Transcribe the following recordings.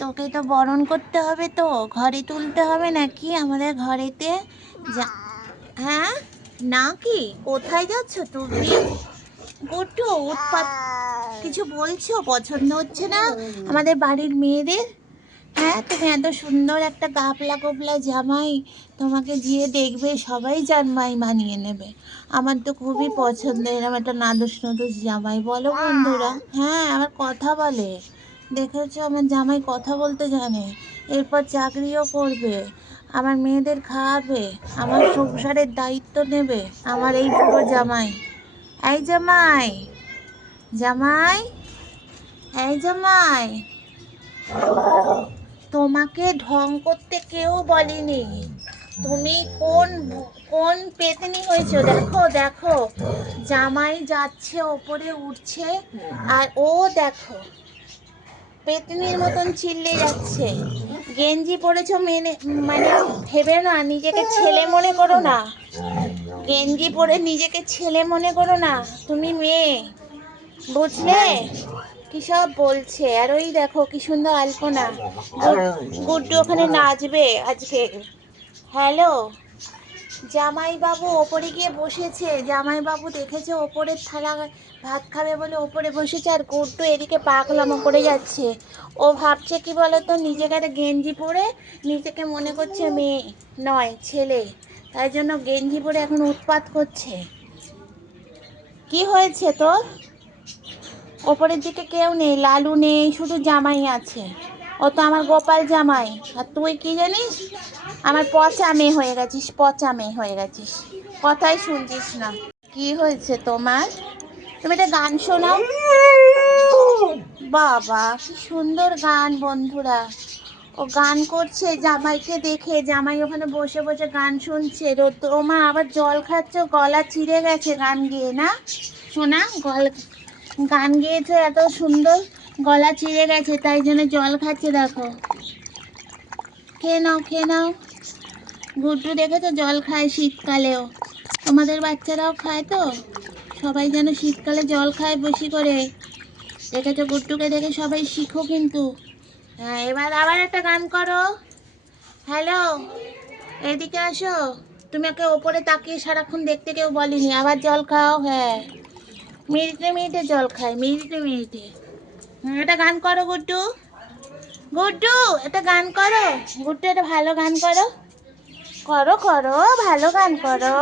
তোকে তো বরণ করতে হবে, তো ঘরে তুলতে হবে নাকি আমাদের ঘরেতে? যা। হ্যাঁ, নাকি কোথায় যাচ্ছ তুমি? গুড্ডু, উৎপাত কিছু বলছো? পছন্দ হচ্ছে না আমাদের বাড়ির মেয়েদের? হ্যাঁ, তুমি এত সুন্দর একটা গাবলা গোবলা জামাই, তোমাকে গিয়ে দেখবে সবাই জামাই মানিয়ে নেবে। আমার তো খুবই পছন্দ এরকম একটা নাদুস নুদুস জামাই, বলো বন্ধুরা। হ্যাঁ, আমার কথা বলে, দেখেছো আমার জামাই কথা বলতে জানে, এরপর চাকরিও করবে, আমার মেয়েদের খাওয়াবে, আমার সংসারের দায়িত্ব নেবে আমার এই পুরো জামাই। এই জামাই, জামাই, এই জামাই, তোমাকে ঢং করতে কেউ বলেনি। তুমি কোন কোন পেতনি হয়েছো? দেখো দেখো, জামাই যাচ্ছে ওপরে উঠছে, আর ও দেখো পেতনির মতন চিল্লে যাচ্ছে। গেঞ্জি পরেছো মেনে মানে ভেবে না, নিজেকে ছেলে মনে করো না। গেঞ্জি পরে নিজেকে ছেলে মনে করো না, তুমি মেয়ে, বুঝলে? কি সব বলছে। আর ওই দেখো কি সুন্দর আলপনা, গুড্ডু ওখানে নাচবে আজকে। হ্যালো, জামাইবাবু ওপরে গিয়ে বসেছে। জামাইবাবু দেখেছে ওপরের থালা ভাত খাবে বলে ওপরে বসেছে, আর গুড্ডু এদিকে পাগলামো করে যাচ্ছে। ও ভাবছে কি বলতো, নিজেকে একটা গেঞ্জি পরে নিজেকে মনে করছে মেয়ে, নয় ছেলে, তাই জন্য গেঞ্জি পরে এখন উৎপাত করছে। কি হয়েছে তোর? ওপরের দিকে কেউ নেই, লালু নেই, শুধু জামাই আছে। ও তো আমার গোপাল জামাই। আর তুই কি জানিস, আমার পচা মেয়ে হয়ে গেছিস, পচা মেয়ে হয়ে গেছিস, কথাই শুনছিস না। কি হয়েছে তোমার? তুমি একটা গান শোনাও। বাবা কি সুন্দর গান বন্ধুরা, ও গান করছে জামাইকে দেখে, জামাই ওখানে বসে বসে গান শুনছে। ও মা, আবার জল খাচ্ছ, গলা চিড়ে গেছে গান গেয়ে না? শোনা, গান গেয়েছে এত সুন্দর, গলা চিড়ে গেছে, তাই জন্য জল খাচ্ছে। দেখো, খেয়ে নাও খেয়ে নাও। গুড্ডু দেখেছো জল খায় শীতকালেও, তোমাদের বাচ্চারাও খায় তো, সবাই যেন শীতকালে জল খায় বেশি করে। দেখেছো গুড্ডুকে দেখে সবাই শিখো কিন্তু। হ্যাঁ, এবার আবার একটা গান করো। হ্যালো, এদিকে আসো। তুমি ওকে ওপরে তাকিয়ে সারাক্ষণ দেখতে কেউ বলেনি, আবার জল খাও। হ্যাঁ, মিনিটে মিনিটে জল খায়, মিনিটে মিনিটে। একটা গান করো গুড্ডু, গুড্ডু একটা গান করো, গুড্ডু একটা ভালো গান করো, করো করো, ভালো গান করো।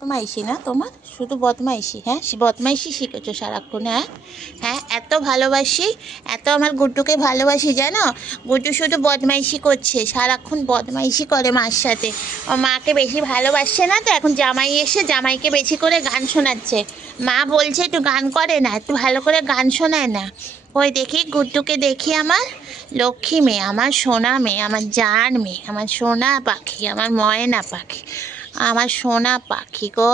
বদমাইশি না তোমার, শুধু বদমাইশি। হ্যাঁ, বদমাইশি শিখেছো সারাক্ষণ। হ্যাঁ, হ্যাঁ, এত ভালোবাসি, এত আমার গুড্ডুকে ভালোবাসি, জানো? গুড্ডু শুধু বদমাইশি করছে, সারাক্ষণ বদমাইশি করে মার সাথে। ও মাকে বেশি ভালোবাসছে না তো, এখন জামাই এসে জামাইকে বেশি করে গান শোনাচ্ছে। মা বলছে একটু গান করে না, একটু ভালো করে গান শোনায় না। ওই দেখি গুড্ডুকে, দেখি আমার লক্ষ্মী মেয়ে, আমার সোনা মেয়ে, আমার জান মেয়ে, আমার সোনা পাখি, আমার ময়না পাখি, আমার সোনা পাখি গো।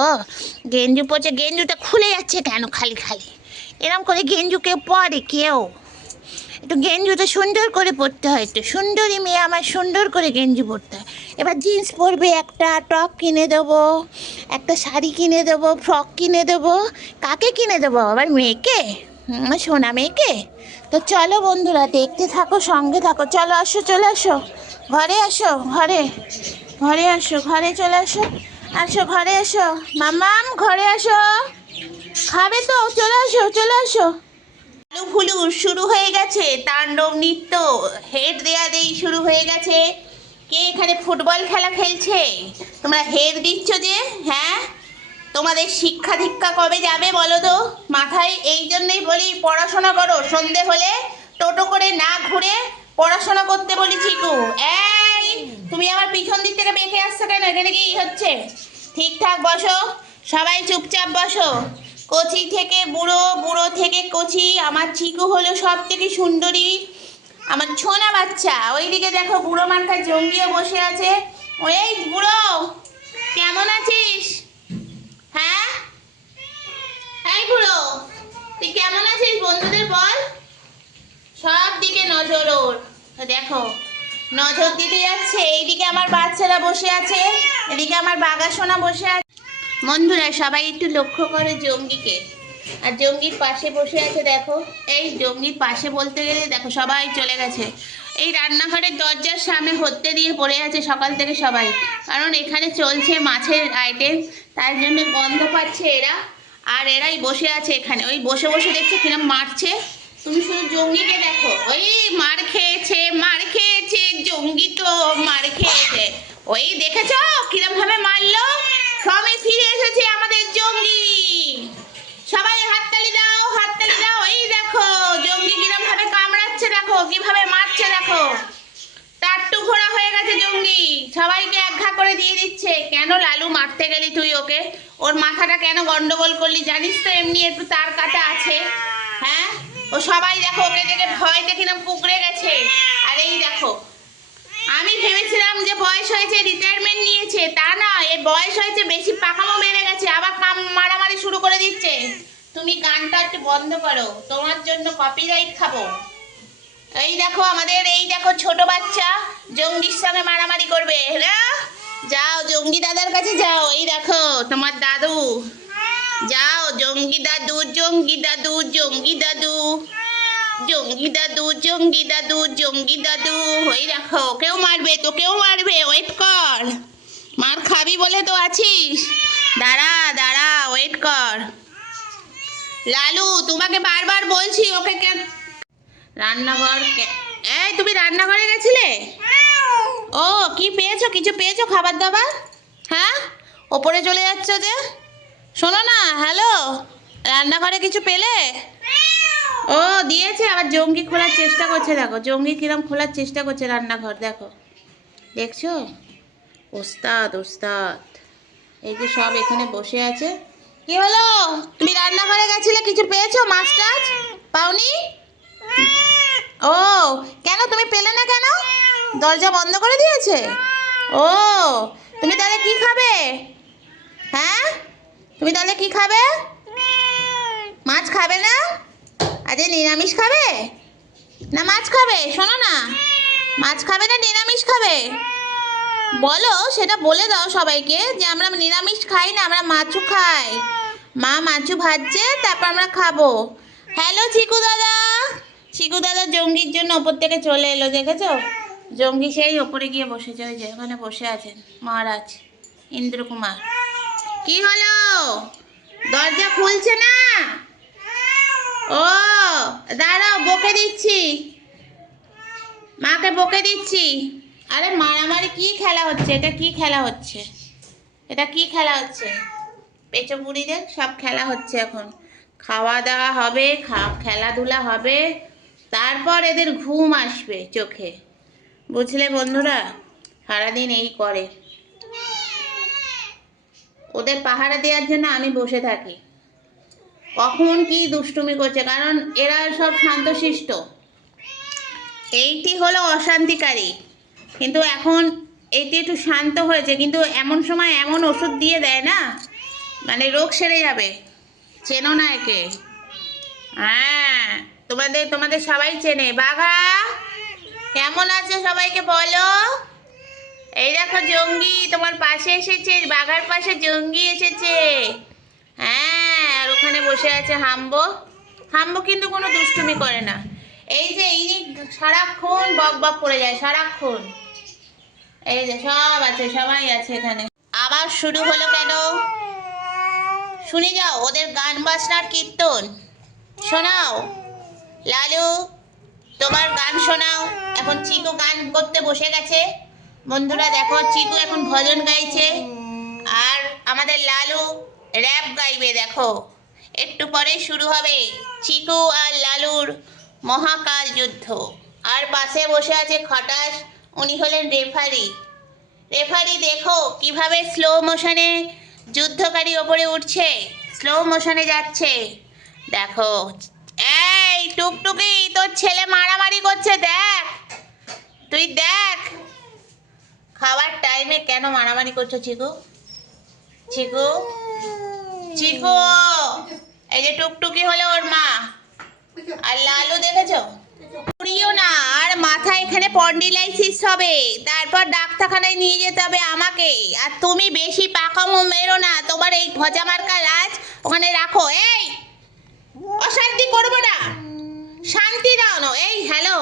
গেঞ্জু পরছে, গেঞ্জুটা খুলে যাচ্ছে কেন খালি খালি? এরম করে গেঞ্জু কেউ পরে কেউ? একটু গেঞ্জুটা সুন্দর করে পরতে হয়, একটু সুন্দরী মেয়ে আমার সুন্দর করে গেঞ্জি পরতে হয়। এবার জিন্স পরবে, একটা টপ কিনে দেবো, একটা শাড়ি কিনে দেবো, ফ্রক কিনে দেবো। কাকে কিনে দেবো? আবার মেয়েকে, আমার সোনা মেয়েকে। তো চলো বন্ধুরা, দেখতে থাকো, সঙ্গে থাকো। চলো আসো, চলে আসো, ঘরে আসো, ঘরে, ঘরে আসো, ঘরে চলে আসো, আসো ঘরে আসো, মামাম ঘরে আসো, খাবে তো? চলে আসো, চলে আসো। আলু ফুলু শুরু হয়ে গেছে, তাণ্ডব নৃত্য, হেড দেয়া দেই শুরু হয়ে গেছে। কে এখানে ফুটবল খেলা খেলছে? তোমরা হেড দিচ্ছ যে? হ্যাঁ, তোমাদের শিক্ষা দীক্ষা কবে যাবে বলো তো? মাথায় এই জন্যই বলি পড়াশোনা করো, সন্ধে হলে টোটো করে না ঘুরে পড়াশোনা করতে বলি। চিকু, এই তুমি আমার পিছন দিক থেকে বেঁকে আসছো কেন? এখানে কি হচ্ছে? ঠিকঠাক বসো, সবাই চুপচাপ বসো। কচি থেকে বুড়ো, বুড়ো থেকে কচি, আমার চিকু হলো সব থেকে সুন্দরী, আমার ছোনা বাচ্চা। ওইদিকে দেখো বুড়ো মার্কা জঙ্গিও বসে আছে। ওই বুড়ো, কেমন আছিস? হ্যাঁ, এই বুড়ো, তুই কেমন আছিস? বন্ধুদের বল। সব দিকে নজর ওর, দেখো নজর দিতে যাচ্ছে। এইদিকে আমার বাচ্চারা বসে আছে, এদিকে আমার বাগাসোনা বসে আছে। বন্ধুরা সবাই একটু লক্ষ্য করে জঙ্গিকে, আর জঙ্গির পাশে বসে আছে দেখো। এই জঙ্গির পাশে বলতে গেলে দেখো সবাই চলে গেছে। এই রান্নাঘরের দরজার সামনে হত্যে দিয়ে পড়ে আছে সকাল থেকে সবাই, কারণ এখানে চলছে মাছের আইটেম, তার জন্য গন্ধ পাচ্ছে এরা। আর এরাই বসে আছে এখানে, ওই বসে বসে দেখছো কিরম মারছে। তুমি শুধু জঙ্গিকে দেখো, ওই মার খেয়েছে জঙ্গি, তো মার খেয়েছে। ওই দেখেছো কিরম ভাবে মারলো, ফর্মে ফিরে এসেছে আমাদের জঙ্গি। সবাই হাততালি দাও, হাততালি দাও। এই দেখো জঙ্গি কিরম ভাবে কামড়াচ্ছে, দেখো কিভাবে মারছে, দেখো টাট্টু ঘোড়া হয়ে গেছে জঙ্গি, সবাইকে একঘা করে দিয়ে দিচ্ছে। কেন লালু মারতে গেলি তুই ওকে? ওর মাথাটা কেন গন্ডগোল করলি? জানিস তো এমনি একটু তার কাটা আছে। হ্যাঁ, ও সবাই দেখো ওকে দেখে ভয়তে কিরম কুকড়ে গেছে। আর এই দেখো, আমি ভেবেছিলাম যে বয়স হয়েছে রিটায়ারমেন্ট নিয়েছে, তা না, এর বয়স হয়েছে বেশি, পাকামো বেড়ে গেছে, আবার মারামারি শুরু করে দিচ্ছে। তুমি গানটা একটু বন্ধ করো, তোমার জন্য কপিরাইট খাবো। এই দেখো আমাদের, এই দেখো ছোট বাচ্চা জঙ্গির সঙ্গে মারামারি করবে। হ্যাঁ, যাও জঙ্গি দাদার কাছে যাও। এই দেখো তোমার দাদু, যাও জঙ্গি দাদু, জঙ্গি দাদু, জঙ্গি দাদু, জঙ্গি দাদু, জঙ্গি দাদু, জঙ্গি দাদু। ওই দেখো কেউ মারবে, তোকেও মারবে, ওয়েট কর। মার খাবি বলে তো আছিস, দাঁড়া দাঁড়া, ওয়েট কর। লালু তোমাকে বারবার বলছি ওকে রান্নাঘর, এই তুমি রান্নাঘরে গেছিলে? ও, কি পেয়েছো? কিছু পেয়েছো খাবার দাবার? হ্যাঁ, ওপরে চলে যাচ্ছ যে। শোনো না, হ্যালো, রান্নাঘরে কিছু পেলে? ও দিয়েছে, আবার জঙ্গি খোলার চেষ্টা করছে, দেখো জঙ্গি কিরম খোলার চেষ্টা করছে রান্নাঘর, দেখো দেখছো? ওস্তাদ ওস্তাদ। এই যে সব এখানে বসে আছে। কি হলো, তুমি রান্নাঘরে গেছিলে, কিছু পেয়েছো? মাছ টাছ পাওনি? ও, কেন তুমি পেলে না কেন? দরজা বন্ধ করে দিয়েছে? ও, তুমি তাহলে কি খাবে? হ্যাঁ, তুমি তাহলে কি খাবে? মাছ খাবে না? আজকে নিরামিষ খাবে না মাছ খাবে? শোনো না, মাছ খাবে না নিরামিষ খাবে? বলো, সেটা বলে দাও সবাইকে যে আমরা নিরামিষ খাই না, আমরা মাছু খাই। মা মাছু ভাজছে, তারপর আমরা খাবো। হ্যালো চিকু দাদা। চিকু দাদা জঙ্গির জন্য ওপর থেকে চলে এলো, দেখেছো? জঙ্গি সেই ওপরে গিয়ে বসেছে, ওই যে ওখানে বসে আছেন মহারাজ ইন্দ্রকুমার। কি হলো, দরজা খুলছে না? ও দাঁড়াও, বকে দিচ্ছি, মাকে বকে দিচ্ছি। আরে মারামারি কি খেলা হচ্ছে? এটা কি খেলা হচ্ছে? এটা কি খেলা হচ্ছে? পেঁচো বুড়িদের সব খেলা হচ্ছে এখন। খাওয়া দাওয়া হবে, খেলাধুলা হবে, তারপর এদের ঘুম আসবে চোখে, বুঝলে বন্ধুরা? সারাদিন এই করে। ওদের পাহারা দেওয়ার জন্য আমি বসে থাকি, কখন কি দুষ্টুমি করছে, কারণ এরা সব শান্তশিষ্ট। এইটি হলো অশান্তিকারী, কিন্তু এখন এইটি একটু শান্ত হয়েছে, কিন্তু এমন সময় এমন ওষুধ দিয়ে দেয় না, মানে রোগ সেরে যাবে। চেনো না একে? হ্যাঁ, তোমাদের সবাই চেনে। বাঘা কেমন আছে সবাইকে বলো। এই দেখো জঙ্গি তোমার পাশে এসেছে, বাঘার পাশে জঙ্গি এসেছে। হ্যাঁ, আর ওখানে বসে আছে হাম্বো। হাম্বো কিন্তু কোনো দুষ্টুমি করে না। এই যে ইনি সারাক্ষণ বক বক করে যায়, সারাক্ষণ। এই যে সব আছে, সবাই আছে এখানে। আবার শুরু হলো কেন? শুনে যাও ওদের গান বাজনার কীর্তন। শোনাও লালু, তোমার গান শোনাও। এখন চিকু গান করতে বসে গেছে বন্ধুরা, দেখো চিকু এখন ভজন গাইছে, আর আমাদের লালু র্যাপ গাইবে। দেখো একটু পরে শুরু হবে চিকু আর লালুর মহাকাল যুদ্ধ। আর পাশে বসে আছে খটাস, উনি হলেন রেফারি। রেফারি দেখো কিভাবে স্লো মোশনে যুদ্ধকারী ওপরে উঠছে, স্লো মোশনে যাচ্ছে। দেখো, এই টুকটুকি তোর ছেলে মারামারি করছে, দেখ, তুই দেখ। খাবার টাইমে কেন মারামারি করছো চিকু? চিকু, চিকু, এই যে টুকটুকি হলো ওর মা। আর লালু দেখেছো? পুরিও না, আর মাথা এখানে পন্ডিলাইসিস হবে, তারপর ডাক্তারখানায় নিয়ে যেতে হবে আমাকে। আর তুমি বেশি পাকামো মেরো না, তোমার এই ভজা মার্কা লাজ ওখানে রাখো। এই অশান্তি করবো না, শান্তি দাও না। এই হ্যালো,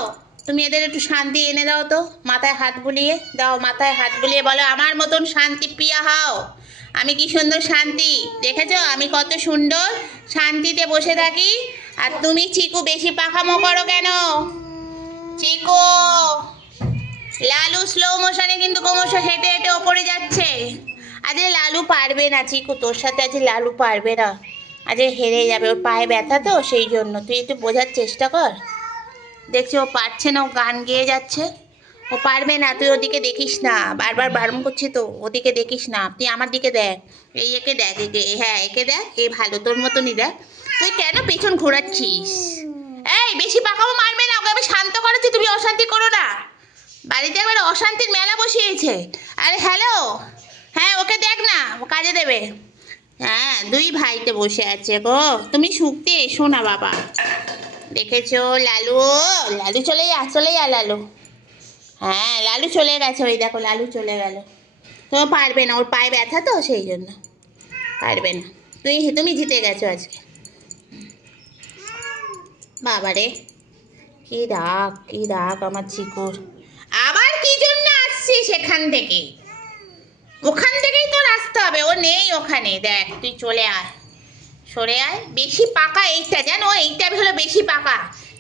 তুমি এদের একটু শান্তি এনে দাও তো। মাথায় হাত বুলিয়ে দাও, মাথায় হাত বুলিয়ে বলো আমার মতন শান্তি প্রিয়া হও। আমি কি সুন্দর শান্তি, দেখেছো আমি কত সুন্দর শান্তিতে বসে থাকি। আর তুমি চিকু বেশি পাখামো করো কেন? চিকু, লালু স্লো মোশনে কিন্তু ক্রমশ হেঁটে হেঁটে ওপরে যাচ্ছে। আজকে লালু পারবে না চিকু, তোর সাথে আজকে লালু পারবে না, আজকে হেরে যাবে। ওর পায়ে ব্যথা তো, সেই জন্য তুই একটু বোঝার চেষ্টা কর। দেখছি ও পারছে না, ও গান গেয়ে যাচ্ছে। ও পারবে না, তুই ওদিকে দেখিস না, বারবার বারণ করছি তো, ওদিকে দেখিস না, তুই আমার দিকে দেখ। এই একে দেখ, একে, হ্যাঁ একে দেখ, এই ভালো তোর মতনই দেখ। তুই কেন পেছন ঘোরাচ্ছিস? এই বেশি পাকামো মারবে না, ওকে আমি শান্ত করেছি, তুমি অশান্তি করো না। বাড়িতে একবার অশান্তির মেলা বসিয়েছে। আরে হ্যালো, হ্যাঁ ওকে দেখ না, ও কাজে দেবে। হ্যাঁ দুই ভাইতে বসে আছে গো, তুমি শুকতে এসো না বাবা। দেখেছো লালু, লালু চলে যা, চলে যা লালু। হ্যাঁ লালু চলে গেছে, ওই দেখো লালু চলে গেল। তো পারবে না, ওর পায়ে ব্যথা তো, সেই জন্য পারবে না। তুমি জিতে গেছো আজকে। বাবারে, কি রাগ, কি রাগ আমার চিকুর। আবার কি জন্য আসছিস সেখান থেকে? ওখান থেকেই তোর আসতে হবে, ও নেই ওখানে, দেখ তুই চলে আয়, সরে আয়। বেশি পাকা এইটা, জানো এইটা হলো বেশি পাকা।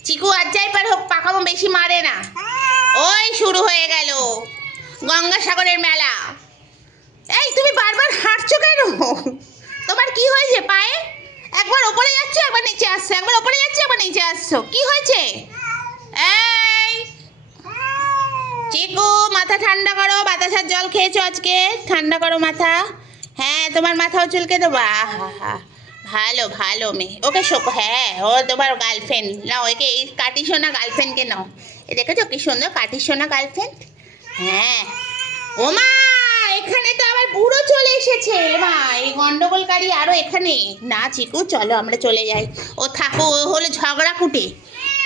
চিকু আর যাই পার হোক, পাকামো বেশি মারে না। ওই শুরু হয়ে গেল গঙ্গাসাগরের মেলা। এই তুমি বারবার হাঁটছো কেন? তোমার কি হয়েছে পায়ে? একবার ওপরে যাচ্ছ, একবার নিচে আসছো, একবার ওপরে যাচ্ছ, একবার নিচে আসছো, কি হয়েছে? এই চিকু, মাথা ঠান্ডা করো, বাতাসার জল খেয়েছো আজকে, ঠান্ডা করো মাথা। হ্যাঁ তোমার মাথাও চুলকে দেবো। আহা হা, ভালো ভালো মেয়ে, ওকে শোকো। হ্যাঁ ও তোমার গার্লফ্রেন্ড, নাও একে, এই কাটি সোনা গার্লফ্রেন্ডকে নাও। এ দেখেছো কি সুন্দর কাটি সোনা গার্লফ্রেন্ড। হ্যাঁ ও মা, এখানে তো আবার বুড়ো চলে এসেছে। মা এই গন্ডগোলকারী আরো এখানে। না চিকু চলো আমরা চলে যাই, ও থাকো, ও হলো ঝগড়া কুটে।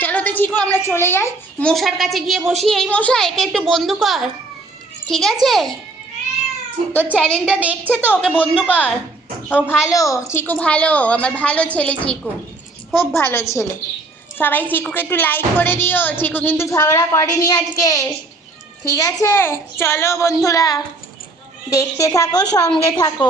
চলো তো চিকু আমরা চলে যাই, মশার কাছে গিয়ে বসি। এই মশা, একে একটু বন্ধু কর, ঠিক আছে? তোর চ্যানেলটা দেখছে তো, ওকে বন্ধু কর। ও ভালো, চিকু ভালো, আমার ভালো ছেলে চিকু, খুব ভালো ছেলে। সবাই চিকুকে একটু লাইক করে দিও, চিকু কিন্তু ঝগড়া করেনি আজকে, ঠিক আছে? চলো বন্ধুরা, দেখতে থাকো, সঙ্গে থাকো।